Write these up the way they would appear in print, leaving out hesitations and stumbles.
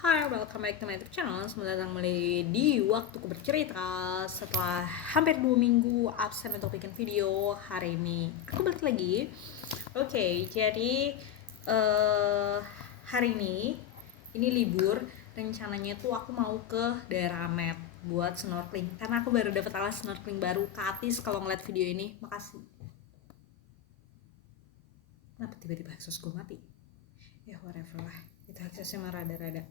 Hai, welcome back to my YouTube channel. Selamat datang kembali di Waktuku Bercerita. Setelah hampir 2 minggu absen untuk bikin video, hari ini aku balik lagi. Oke, jadi eh hari ini libur. Rencananya tuh aku mau ke daerah Amet buat snorkeling. Karena aku baru dapat alas snorkeling baru. Kak Atis kalau ngeliat video ini, makasih. Kenapa tiba-tiba akses gue mati? Ya whatever lah, itu aksesnya mah rada-rada.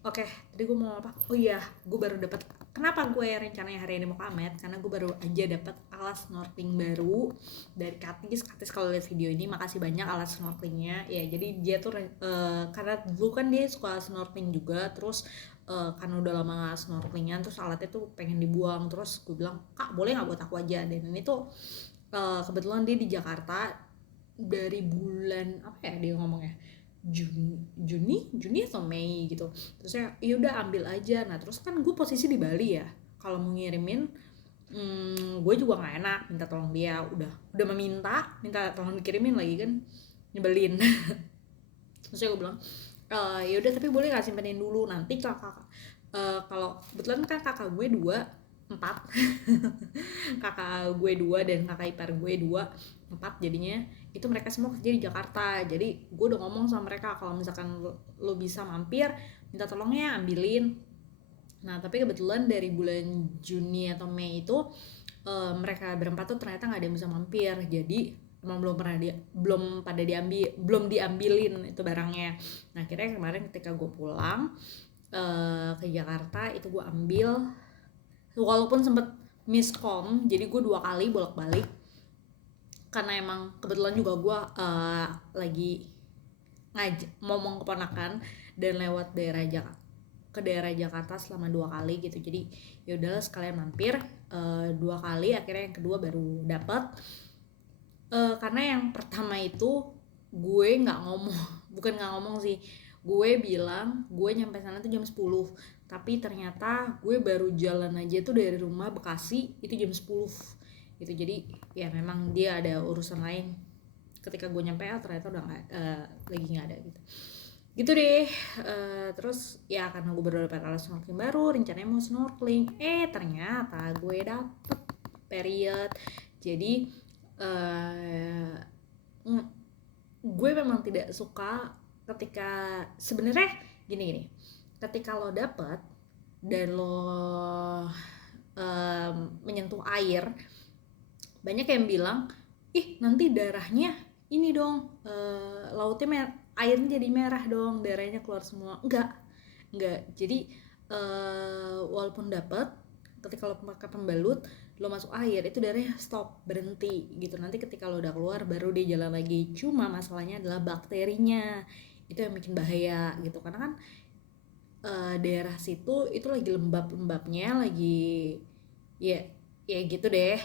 Oke, tadi gue mau apa? Oh iya, gue baru dapat. Kenapa gue rencananya hari ini mau ke Amet? Karena gue baru aja dapat alas snorkeling baru dari Katis. Katis kalau lihat video ini, makasih banyak alas snorkelingnya. Ya, jadi dia tuh karena dulu kan dia suka snorkeling juga, terus karena udah lama gak snorkelingnya, terus alatnya tuh pengen dibuang. Terus gue bilang, Kak boleh nggak buat aku aja? Dan ini tuh kebetulan dia di Jakarta dari bulan apa ya dia ngomongnya, Juni atau Mei gitu. Terus saya ya udah ambil aja. Nah terus kan gue posisi di Bali ya, kalau mau ngirimin gue juga nggak enak minta tolong dia, udah minta tolong dikirimin lagi kan, nyebelin. Terus gue bilang ya udah tapi boleh nggak simpenin dulu nanti kalau kebetulan kan kakak gue dua empat kakak gue dua dan kakak ipar gue dua empat, jadinya itu mereka semua kerja di Jakarta. Jadi gue udah ngomong sama mereka kalau misalkan lo bisa mampir minta tolongnya ambilin. Nah tapi kebetulan dari bulan Juni atau Mei itu mereka berempat tuh ternyata nggak ada yang bisa mampir, jadi emang belum diambilin itu barangnya. Nah akhirnya kemarin ketika gue pulang ke Jakarta itu gue ambil, walaupun sempet miskom, jadi gue 2 kali bolak-balik karena emang kebetulan juga gue lagi ngomong keponakan dan lewat ke daerah Jakarta selama 2 kali gitu. Jadi ya udahlah sekalian mampir 2 kali, akhirnya yang kedua baru dapat. Karena yang pertama itu gue bukan nggak ngomong sih, gue bilang gue nyampe sana tuh jam 10, tapi ternyata gue baru jalan aja tuh dari rumah Bekasi itu jam 10 gitu. Jadi ya memang dia ada urusan lain. Ketika gue nyampe ternyata udah lagi nggak ada gitu deh. Terus ya karena gue baru dapat alat snorkeling baru, rencananya mau snorkeling, ternyata gue dapet period. Jadi gue memang tidak suka ketika sebenarnya gini, ketika lo dapet dan lo menyentuh air, banyak yang bilang ih nanti darahnya ini dong, lautnya airnya jadi merah dong, darahnya keluar semua. Enggak, jadi walaupun dapet, ketika lo pakai pembalut lo masuk air itu darahnya stop, berhenti gitu. Nanti ketika lo udah keluar baru dia jalan lagi. Cuma masalahnya adalah bakterinya itu yang bikin bahaya gitu, karena kan daerah situ itu lagi lembabnya lagi, ya gitu deh.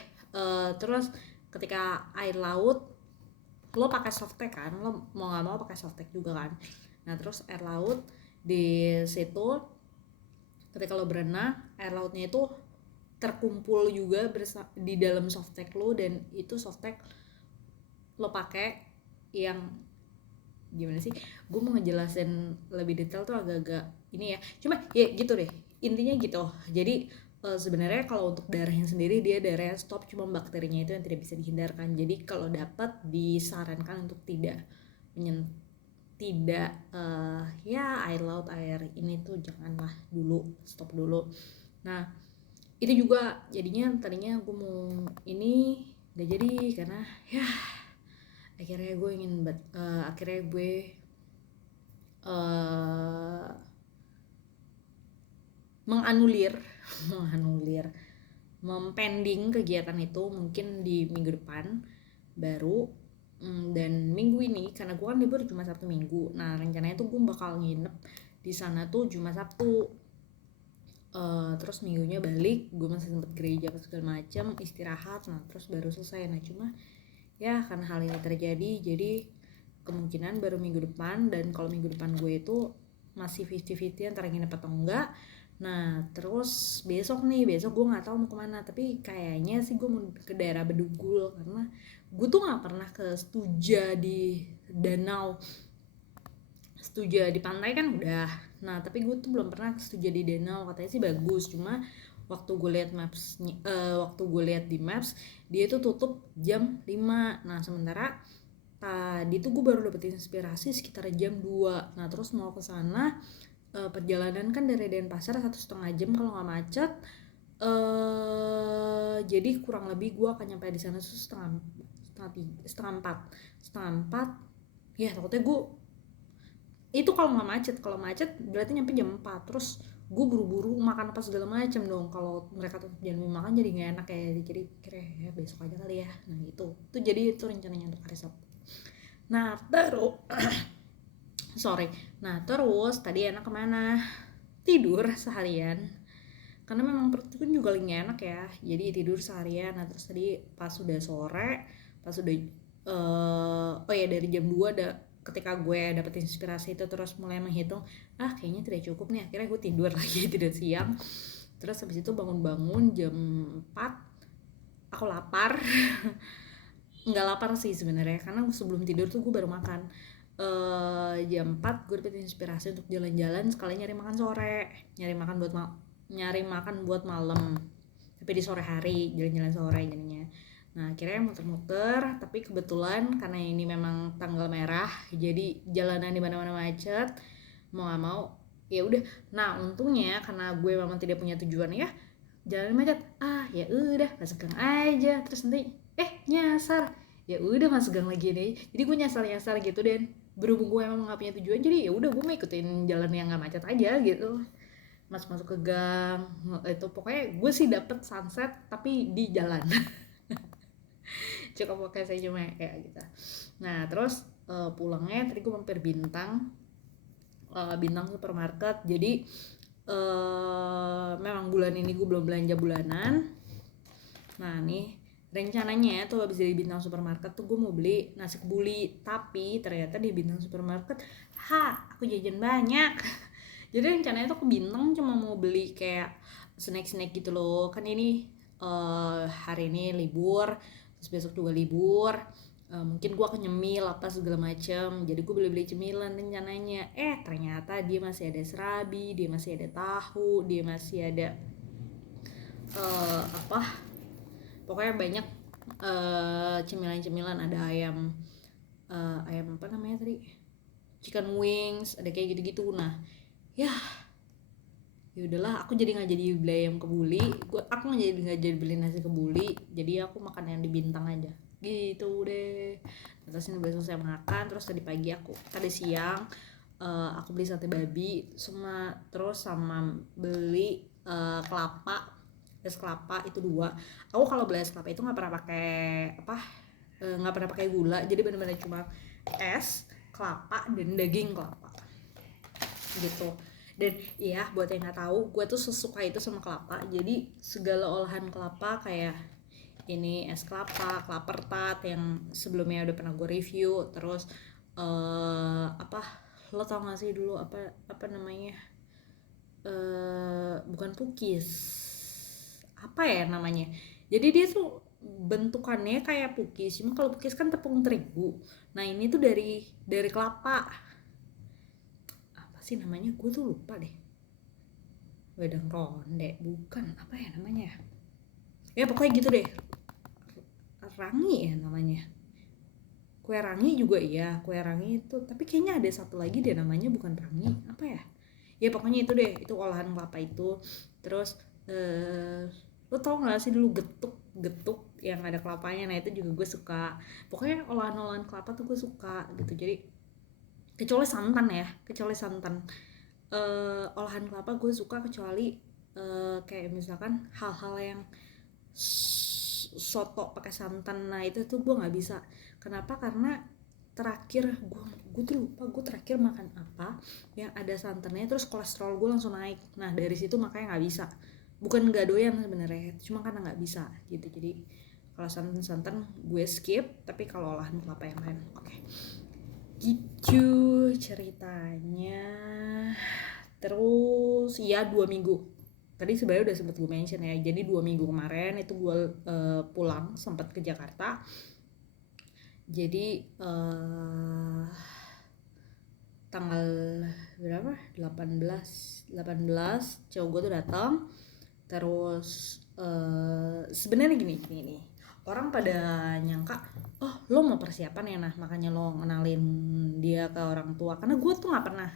Terus ketika air laut lo pakai softtek kan, lo mau nggak mau pakai softtek juga kan. Nah terus air laut di situ, ketika lo berenang air lautnya itu terkumpul juga di dalam softtek lo, dan itu softtek lo pakai yang gimana sih, gue mau ngejelasin lebih detail tuh agak-agak ini ya, cuma ya gitu deh intinya gitu. Jadi sebenarnya kalau untuk darahnya sendiri dia darahnya stop, cuma bakterinya itu yang tidak bisa dihindarkan. Jadi kalau dapat disarankan untuk tidak ya air laut, air ini tuh janganlah dulu, stop dulu. Nah itu juga jadinya tadinya gue mau ini gak jadi karena ya akhirnya gue menganulir mempending kegiatan itu mungkin di minggu depan baru. Dan minggu ini karena gue kan libur cuma Sabtu Minggu, nah rencananya tuh gue bakal nginep di sana tuh Jumat Sabtu. Terus minggunya balik, gue masih sempet gereja segala macam, istirahat, nah terus baru selesai. Nah cuma ya karena hal ini terjadi, jadi kemungkinan baru minggu depan. Dan kalau minggu depan gue itu masih 50-50 antara nginep atau enggak. Nah terus besok gue nggak tahu mau kemana, tapi kayaknya sih gue mau ke daerah Bedugul, karena gue tuh nggak pernah ke Stuja di danau Stuja di pantai kan udah. Nah tapi gue tuh belum pernah ke Stuja di danau, katanya sih bagus, cuma waktu gue lihat di maps dia tuh tutup jam 5. Nah sementara tadi tuh gue baru dapet inspirasi sekitar jam 2. Nah terus mau ke sana, perjalanan kan dari Denpasar 1,5 jam kalau nggak macet. Jadi kurang lebih gue akan nyampe di sana setengah 4 ya. Takutnya gue itu kalau nggak macet, kalau macet berarti nyampe jam 4. Terus gue buru-buru makan apa segala macam dong, kalau mereka tutup jam 5 makan jadi nggak enak ya. Jadi kira ya besok aja kali ya. Nah gitu tuh, jadi itu rencananya untuk hari Sabtu. Nah terus terus tadi enak kemana, tidur seharian karena memang perutku juga lagi gak enak ya, jadi tidur seharian. Nah terus tadi pas sudah sore, pas sudah dari jam 2 ketika gue dapet inspirasi itu terus mulai menghitung, kayaknya tidak cukup nih, akhirnya gue tidur lagi, tidur siang. Terus habis itu bangun jam 4, aku lapar. Nggak lapar sih sebenarnya, karena sebelum tidur tuh gue baru makan. Jam 4 gue dapet inspirasi untuk jalan-jalan, sekalian nyari makan sore, nyari makan buat malam, tapi di sore hari, jalan-jalan sore jadinya. Nah akhirnya muter-muter, tapi kebetulan karena ini memang tanggal merah, jadi jalanan di mana-mana macet, mau nggak mau ya udah. Nah untungnya karena gue memang tidak punya tujuan ya, jalan macet, ya udah masuk gang aja, terus nanti nyasar, ya udah masuk gang lagi deh. Jadi gue nyasar gitu, dan berhubung gue memang nggak punya tujuan, jadi ya udah gue mau ikutin jalan yang nggak macet aja gitu. Masuk ke gang itu, pokoknya gue sih dapet sunset tapi di jalan. Cukup oke saya cuma kayak gitu. Nah terus pulangnya tadi gue mampir Bintang supermarket. Jadi memang bulan ini gue belum belanja bulanan. Nah nih rencananya tuh habis dari Bintang supermarket tuh gue mau beli nasi kebuli, tapi ternyata di Bintang supermarket aku jajan banyak. Jadi rencananya tuh ke Bintang cuma mau beli kayak snack gitu loh, kan ini hari ini libur, terus besok juga libur, mungkin gue akan nyemil apa segala macam. Jadi gue beli cemilan rencananya. Ternyata dia masih ada serabi, dia masih ada tahu, dia masih ada pokoknya banyak cemilan-cemilan. Ada ayam apa namanya tadi, chicken wings, ada kayak gitu-gitu. Nah ya udahlah, aku jadi nggak jadi beli ayam kebuli, aku nggak jadi beli nasi kebuli, jadi aku makan yang di Bintang aja gitu deh. Terus ini udah selesai makan. Terus tadi siang aku beli sate babi terus sama beli es kelapa itu 2. Aku kalau beli es kelapa itu nggak pernah pakai gula, jadi benar-benar cuma es kelapa dan daging kelapa gitu. Dan iya, buat yang nggak tahu, gue tuh sesuka itu sama kelapa. Jadi segala olahan kelapa, kayak ini es kelapa tart yang sebelumnya udah pernah gue review. Terus lo tau gak sih dulu apa namanya, bukan cookies, apa ya namanya, jadi dia tuh bentukannya kayak cookies, cuma kalau cookies kan tepung terigu. Nah ini tuh dari kelapa, sih namanya, gue tuh lupa deh. Wedang ronde bukan, apa ya namanya ya, pokoknya gitu deh. Rangi ya namanya, kue rangi juga. Iya kue rangi itu, tapi kayaknya ada satu lagi deh namanya bukan rangi, apa ya pokoknya itu deh, itu olahan kelapa itu. Terus lo tau gak sih dulu getuk yang ada kelapanya? Nah itu juga gue suka. Pokoknya olahan kelapa tuh gue suka gitu. Jadi kecuali santan olahan kelapa gue suka, kecuali kayak misalkan hal-hal yang soto pakai santan, nah itu tuh gue nggak bisa. Kenapa? Karena terakhir gue tuh lupa gue terakhir makan apa yang ada santannya, terus kolesterol gue langsung naik. Nah dari situ makanya nggak bisa. Bukan nggak doyan sebenarnya, cuma karena nggak bisa gitu. Jadi kalau santan gue skip, tapi kalau olahan kelapa yang lain oke. Gitu ceritanya. Terus ya 2 minggu tadi sebenarnya udah sempet gue mention ya. Jadi 2 minggu kemarin itu gue pulang sempat ke Jakarta. Jadi tanggal berapa 18 cowok gue tuh datang. Terus sebenarnya gini nih, orang pada nyangka oh lo mau persiapan ya, nah makanya lo ngenalin dia ke orang tua. Karena gue tuh nggak pernah,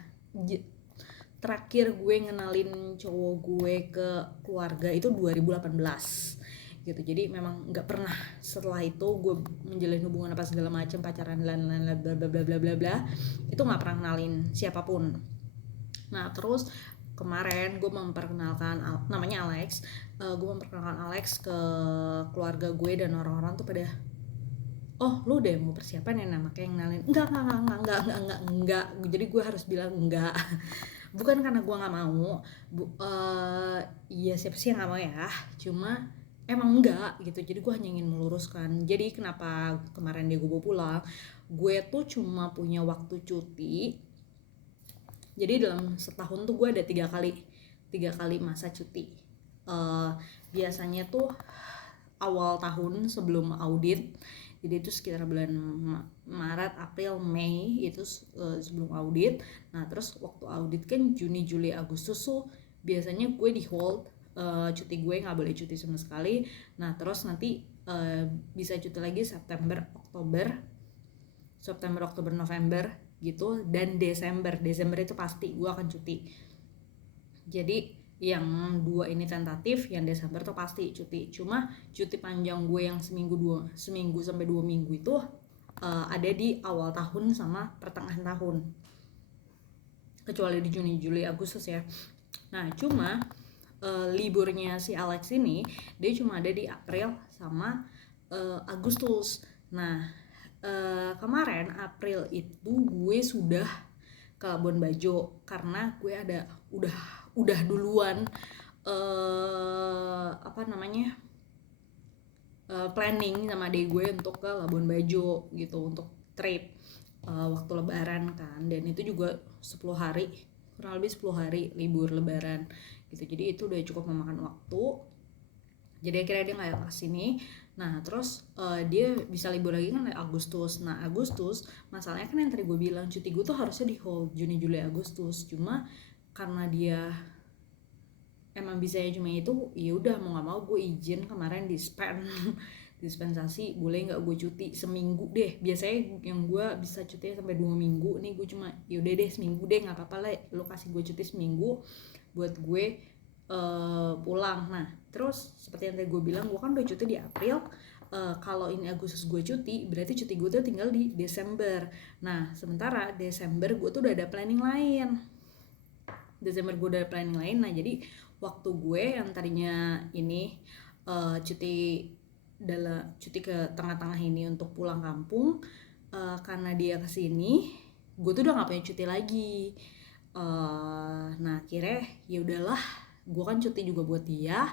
terakhir gue ngenalin cowok gue ke keluarga itu 2018 gitu. Jadi memang nggak pernah setelah itu gue menjalin hubungan apa segala macam, pacaran lain-lain bla bla bla bla bla bla, itu nggak pernah kenalin siapapun. Nah terus kemarin gue memperkenalkan namanya Alex, gue memperkenalkan Alex ke keluarga gue dan orang-orang tuh pada oh lu udah mau persiapan ya, nah makanya ngenalin. Enggak. Jadi gue harus bilang enggak. Bukan karena gue nggak mau, ya siapa sih yang nggak mau ya, cuma emang enggak gitu. Jadi gue hanya ingin meluruskan. Jadi kenapa kemarin dia gue bawa pulang, gue tuh cuma punya waktu cuti. Jadi dalam setahun tuh gue ada 3 kali masa cuti. Biasanya tuh awal tahun sebelum audit, jadi itu sekitar bulan Maret, April, Mei itu sebelum audit. Nah terus waktu audit kan Juni, Juli, Agustus tuh biasanya gue di hold, cuti gue nggak boleh cuti sama sekali. Nah terus nanti bisa cuti lagi September, Oktober, November gitu, dan Desember itu pasti gue akan cuti. Jadi yang 2 ini tentatif, yang Desember tuh pasti cuti. Cuma cuti panjang gue yang seminggu sampai 2 minggu itu ada di awal tahun sama pertengahan tahun, kecuali di Juni, Juli, Agustus ya. Nah cuma liburnya si Alex ini dia cuma ada di April sama Agustus. Nah kemarin April itu gue sudah ke Labuan Bajo karena gue ada udah duluan planning sama adik gue untuk ke Labuan Bajo gitu, untuk trip waktu lebaran kan. Dan itu juga 10 hari, kurang lebih 10 hari libur lebaran gitu. Jadi itu udah cukup memakan waktu. Jadi akhirnya dia nggak kesini. Nah terus dia bisa libur lagi kan Agustus. Nah Agustus masalahnya kan yang tadi gue bilang cuti gue tuh harusnya di hold Juni, Juli, Agustus. Cuma karena dia emang bisanya cuma itu, ya udah mau nggak mau gue izin kemarin dispensasi, boleh nggak gue cuti seminggu deh. Biasanya yang gue bisa cuti sampai 2 minggu, nih gue cuma yaudah deh seminggu deh, nggak apa-apa lah lo kasih gue cuti seminggu buat gue pulang. Nah terus seperti yang tadi gue bilang, gue kan udah cuti di April. Kalau ini Agustus gue cuti, berarti cuti gue tuh tinggal di Desember. Nah sementara Desember gue tuh udah ada planning lain. Nah jadi waktu gue yang tadinya ini cuti ke tengah-tengah ini untuk pulang kampung, karena dia kesini, gue tuh udah nggak punya cuti lagi. Nah akhirnya ya udahlah, gue kan cuti juga buat dia,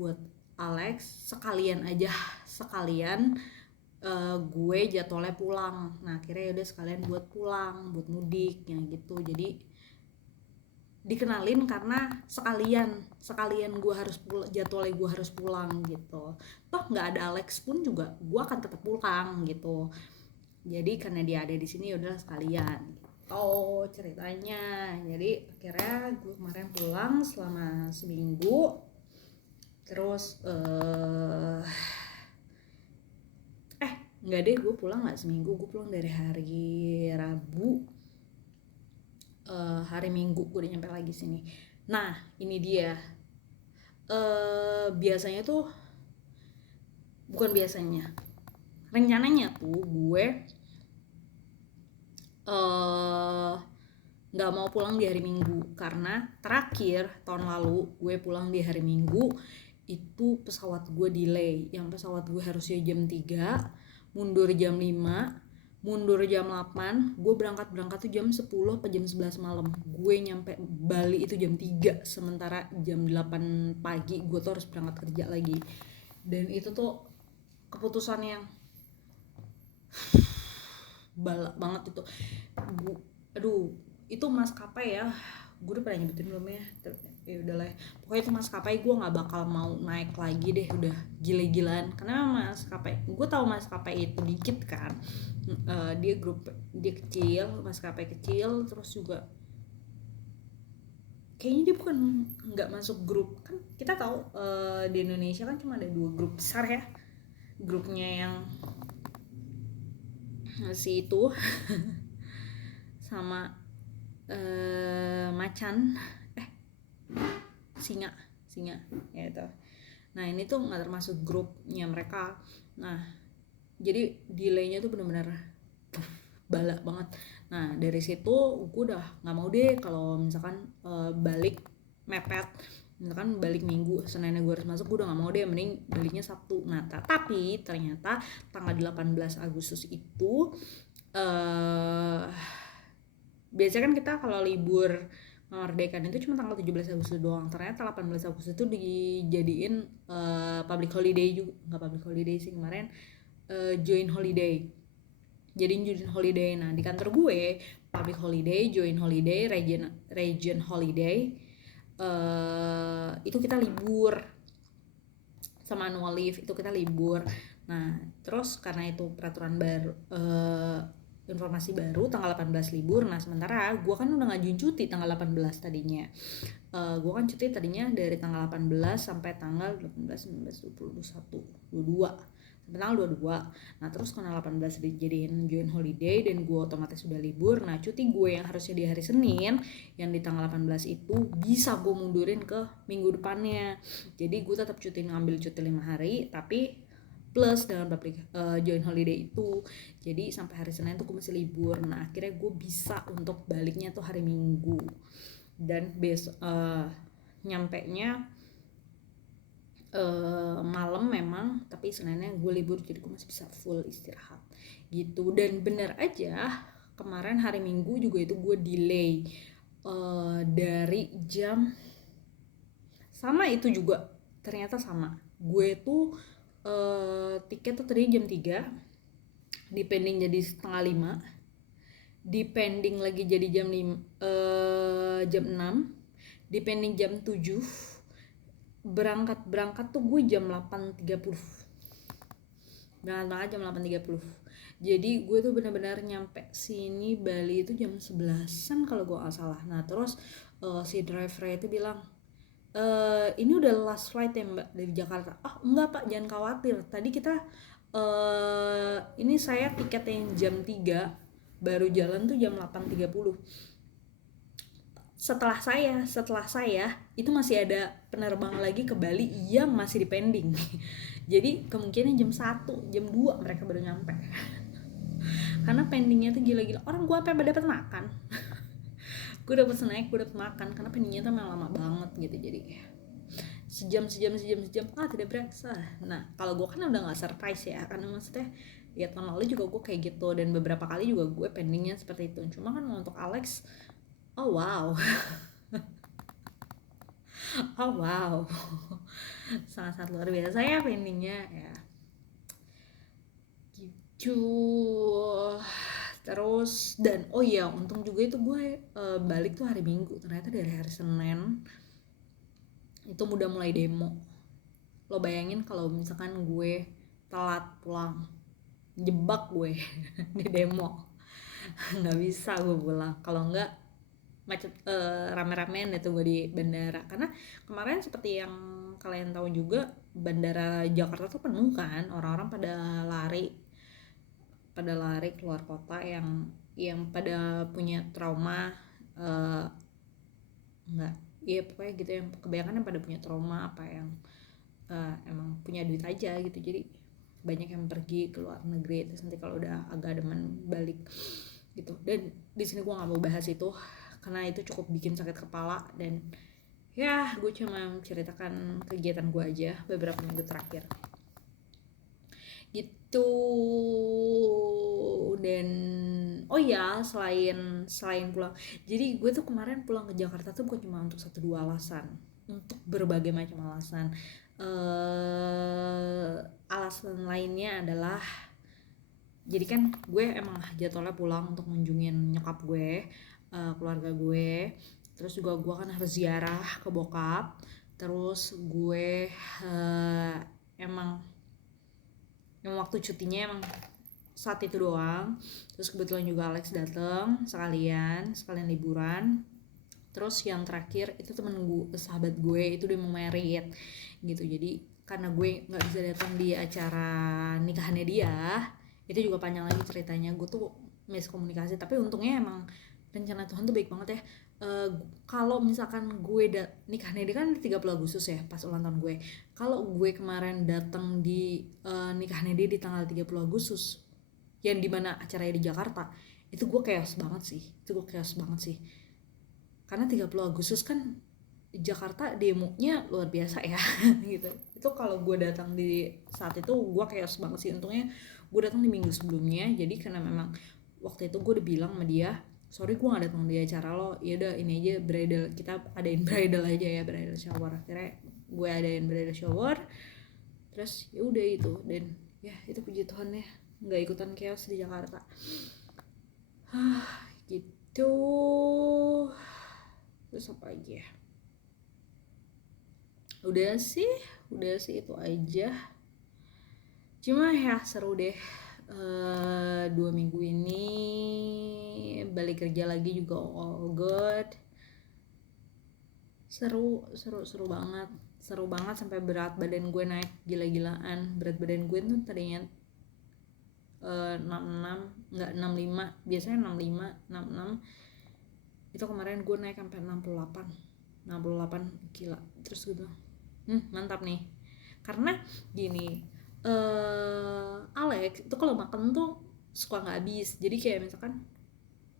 buat Alex, sekalian gue jadwalnya pulang. Nah akhirnya ya udah sekalian buat pulang, buat mudik yang gitu. Jadi dikenalin karena sekalian gue harus jadwalnya gue harus pulang gitu. Toh nggak ada Alex pun juga gue akan tetap pulang gitu. Jadi karena dia ada di sini ya udah sekalian gitu ceritanya. Jadi akhirnya gue kemarin pulang selama seminggu. Terus nggak deh, gue pulang nggak seminggu, gue pulang dari hari Rabu. Hari Minggu gue udah nyampe lagi sini. Nah ini dia, biasanya tuh rencananya tuh gue nggak mau pulang di hari Minggu, karena terakhir tahun lalu gue pulang di hari Minggu itu pesawat gue delay. Yang pesawat gue harusnya jam 3 mundur jam 5, mundur jam 8, gue berangkat tuh jam 10 atau jam 11 malam. Gue nyampe Bali itu jam 3, sementara jam 8 pagi gue tuh harus berangkat kerja lagi. Dan itu tuh keputusan yang balak banget itu. Itu maskapai ya, gue udah pernah nyebutin belum ya? Ya udahlah, pokoknya itu maskapai gue nggak bakal mau naik lagi deh, udah gila-gilaan. Karena maskapai, gue tahu maskapai itu dikit kan, dia kecil, maskapai kecil, terus juga kayaknya dia bukan, nggak masuk grup kan. Kita tahu di Indonesia kan cuma ada 2 grup besar ya, grupnya yang si itu sama macan, singa ya itu. Nah ini tuh nggak termasuk grupnya mereka. Nah jadi delaynya tuh benar-benar balak banget. Nah dari situ gue udah nggak mau deh kalau misalkan balik mepet, misalkan balik Minggu, Seninnya gue harus masuk, gue udah nggak mau deh, mending baliknya Sabtu. Nah tapi ternyata tanggal 18 Agustus itu biasanya kan kita kalau libur kemerdekaan itu cuma tanggal 17 Agustus doang. Ternyata 18 Agustus itu dijadiin public holiday juga, nggak public holiday sih kemarin, joint holiday. Jadiin joint holiday. Nah di kantor gue public holiday, joint holiday, region holiday, itu kita libur, sama annual leave itu kita libur. Nah terus karena itu peraturan baru, informasi baru, tanggal 18 libur. Nah sementara gue kan udah ngajuin cuti tanggal 18 tadinya. Gue kan cuti tadinya dari tanggal 18 sampai tanggal 18, 19, 20, 21, 22 sampai tanggal 22. Nah terus karena 18 dijadiin joint holiday dan gue otomatis sudah libur. Nah cuti gue yang harusnya di hari Senin yang di tanggal 18 itu bisa gue mundurin ke minggu depannya. Jadi gue tetap ngambil cuti 5 hari tapi plus dengan public joint holiday itu. Jadi sampai hari Senin tuh gue masih libur. Nah akhirnya gue bisa untuk baliknya tuh hari Minggu. Dan nyampe nya malam memang, tapi Seninnya gue libur, jadi gue masih bisa full istirahat gitu. Dan bener aja kemarin hari Minggu juga itu gue delay dari jam sama itu juga, ternyata sama. Gue tuh tiket tuh tadi jam 3, dipending jadi setengah 5, dipending lagi jadi jam 6, dipending jam 7, berangkat tuh gue jam 8.30, berangkat jam 8.30. Jadi gue tuh benar-benar nyampe sini Bali itu jam 11-an kalau gue gak salah. Nah terus si driver itu bilang, ini udah last flight ya mbak dari Jakarta. Enggak pak, jangan khawatir, tadi kita ini saya tiketnya jam 3, baru jalan tuh jam 8.30. Setelah saya itu masih ada penerbangan lagi ke Bali yang masih di pending. Jadi kemungkinan jam 1, jam 2 mereka baru nyampe. Karena pendingnya tuh gila-gila. Orang gue sampai dapat makan. Gue dapet snack, gue dapet makan, karena pendingnya tuh memang lama banget gitu. Jadi sejam tidak berasa. Nah kalau gue kan udah nggak surprise ya, karena maksudnya ya tahun lalu juga gue kayak gitu, dan beberapa kali juga gue pendingnya seperti itu. Cuma kan untuk Alex, oh wow oh wow sangat luar biasa ya pendingnya ya gitu. Terus dan oh iya, untung juga itu gue balik tuh hari Minggu. Ternyata dari hari Senin itu udah mulai demo. Lo bayangin kalau misalkan gue telat pulang, jebak gue di demo. Nggak bisa gue pulang kalau nggak macet, rame-ramean itu gue di bandara. Karena kemarin seperti yang kalian tahu juga, bandara Jakarta tuh penuh kan, orang-orang pada lari keluar kota, yang pada punya trauma, enggak, iya pokoknya gitu, yang kebanyakan yang pada punya trauma, apa yang emang punya duit aja gitu. Jadi banyak yang pergi ke luar negeri, terus nanti kalau udah agak demen balik gitu. Dan di sini gue nggak mau bahas itu karena itu cukup bikin sakit kepala, dan ya gue cuma menceritakan kegiatan gue aja beberapa minggu terakhir gitu. Dan oh ya, selain pulang, jadi gue tuh kemarin pulang ke Jakarta tuh bukan cuma untuk 1-2 alasan, untuk berbagai macam alasan. Alasan lainnya adalah, jadi kan gue emang jadwalnya pulang untuk ngunjungin nyokap gue, keluarga gue, Terus juga gue kan harus ziarah ke bokap. Terus gue emang waktu cutinya emang saat itu doang. Terus kebetulan juga Alex dateng sekalian liburan. Terus yang terakhir itu temen gue, sahabat gue itu dia mau merit gitu. Jadi karena gue nggak bisa datang di acara nikahannya dia, itu juga panjang lagi ceritanya. Gue tuh miskomunikasi, tapi untungnya emang rencana Tuhan tuh baik banget ya. Kalau misalkan gue nikahnya dia kan 30 Agustus ya, pas ulang tahun gue. Kalau gue kemarin datang di nikahnya dia di tanggal 30 Agustus, yang dimana acaranya di Jakarta, itu gue chaos banget sih. Karena 30 Agustus kan Jakarta demonya luar biasa ya gitu. Itu kalau gue datang di saat itu gue chaos banget sih. Untungnya gue datang di minggu sebelumnya, jadi karena memang waktu itu gue udah bilang sama dia, sorry gue gak datang di acara lo, yaudah ini aja bridal, kita adain bridal aja ya, bridal shower. Akhirnya gue adain bridal shower, terus ya udah itu. Dan ya itu puji Tuhan ya, nggak ikutan chaos di Jakarta. Gitu. Terus apa lagi ya? Udah sih itu aja. Cuma ya seru deh. 2 minggu ini balik kerja lagi juga all good. Seru banget sampai berat badan gue naik gila-gilaan. Berat badan gue tuh tadinya 66, enggak 65, biasanya 65, 66. Itu kemarin gue naik sampai 68 gila. Terus gue bilang mantap nih, karena gini, Alex itu kalau makan tuh suka nggak habis. Jadi kayak misalkan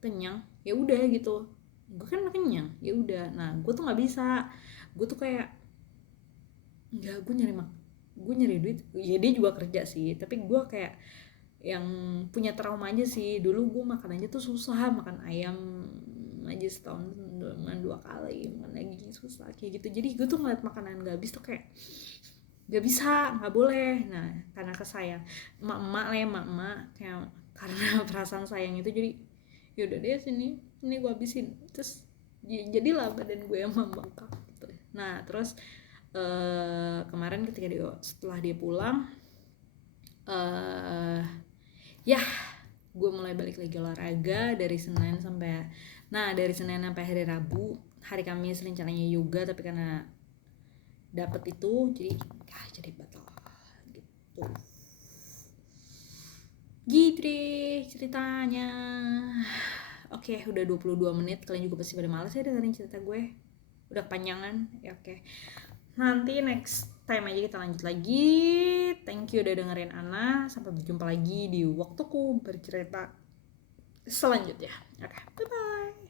kenyang ya udah gitu, gue kan kenyang ya udah. Nah gue tuh nggak bisa, gue tuh kayak nggak, gue nyari duit ya, dia juga kerja sih, tapi gue kayak yang punya trauma aja sih. Dulu gue makan aja tuh susah, makan ayam aja setahun dengan 2 kali, makan daging susah kayak gitu. Jadi gue tuh ngeliat makanan gak habis tuh kayak gak bisa, gak boleh. Nah karena kesayang emak kayak karena perasaan sayang itu, jadi yaudah deh sini gue habisin. Terus jadilah badan gue yang membengkak gitu. Nah terus kemarin ketika setelah dia pulang, ya gue mulai balik lagi olahraga dari Senin sampai hari Rabu. Hari Kamis rencananya yoga, tapi karena dapet itu jadi batal gitu deh ceritanya. Oke, udah 22 menit. Kalian juga pasti pada malas ya dengerin cerita gue, udah kepanjangan ya. Oke, nanti next time aja kita lanjut lagi. Thank you udah dengerin Ana. Sampai berjumpa lagi di waktuku bercerita selanjutnya. Oke, bye bye.